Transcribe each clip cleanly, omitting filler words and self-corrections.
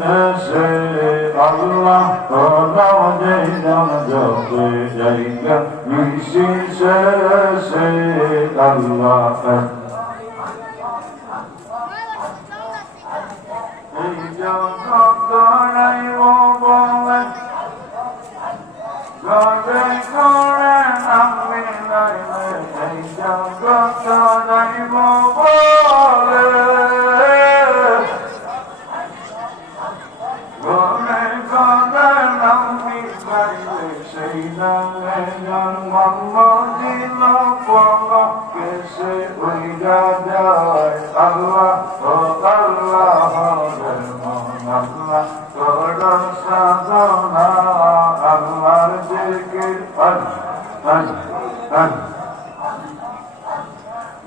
দেশে আল্লাহ তোরাও যেই জন জপে জায়গা মিশি শেষে আল্লাহ এই জগৎ রাইব বলে গবে করে নামি লাইলে এই জগৎ রাইব বলে গবে করে নামি লাইলে সেই নামে জন্ম দিল পলক কেসে উইরা যায় আল্লাহ ও আল্লাহ আল্লাহ করো সাধনা আল্লাহর জিকির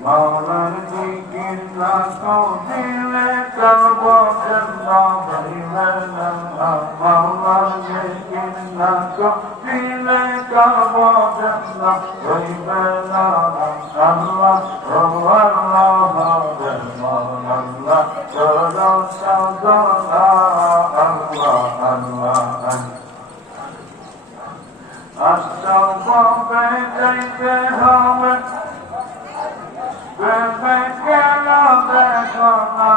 মাওলার জিকির না করিলে করব জান্নাত হইবে না মাওলার জিকির না করিলে করব জান্নাত হইবে না আল্লাহ ও আল্লাহ আল্লাহ করো সাধনা আল্লাহ আল্লাহ আশাও পাবে যাইতে হবে প্রেমে কেন দেখো না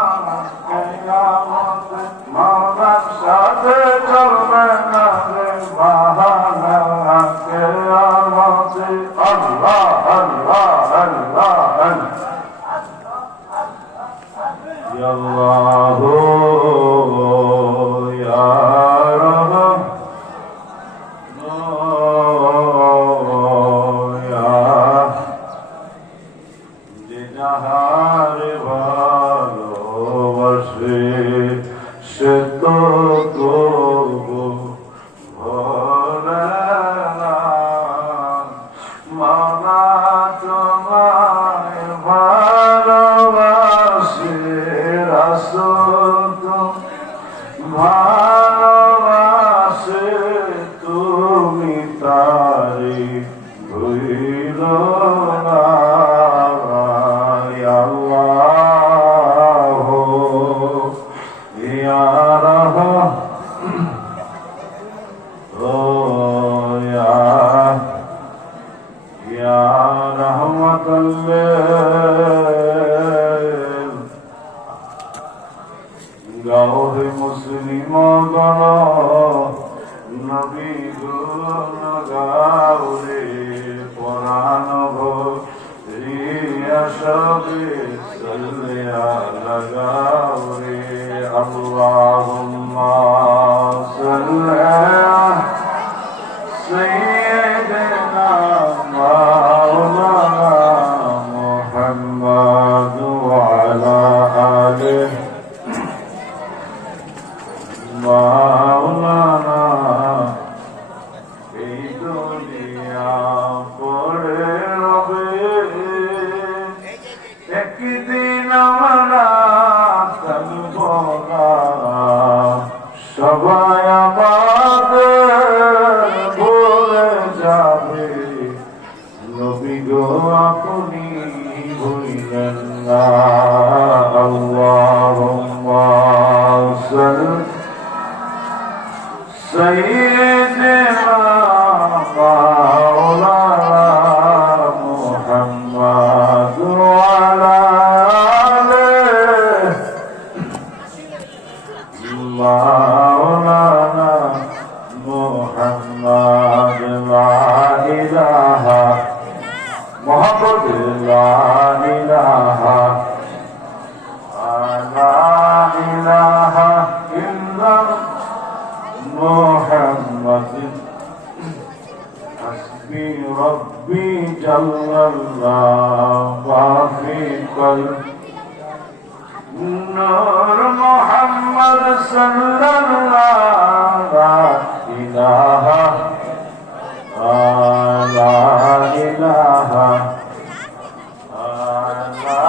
কেয়ামতে মাওলার সাথে চলবে না রে বাহানা কেয়ামতে আল্লাহ আল্লাহ আল্লাহ আল্লাহ ইয়া রাব যাহার ভালোবাসে সে তো তবু ভোলে না মাওলা তোমায় ভালোবাসে রাসূল তো ভালোবাসে তুমি তারি ভুইল না গাওহে মুসলিম গণ নবী গুণ গাওরে পরাণ ভরিয়া সবে সাল্লিয়া লাগাওরে আল্লাহুম্মা সাল্লি সাইয়্যিদিনা মাওলানা মুহাম্মাদ ওয়া আলা আলিহি মাওলানা এই দুনিয়া পড়ে রবে একদিন আমরা থাকবো না সবাই আমাদের ভুলে যাবে নবী গো আপনি ভুলিলেন না আল্লাহুম্মা সাল্লি سيدنا مولانا محمد وعلى آله مولانا محمد لا إله محمد لا إله إلا محمد حسبي ربي جل الله وفي قلبي نور محمد صلى الله لا إله لا إله لا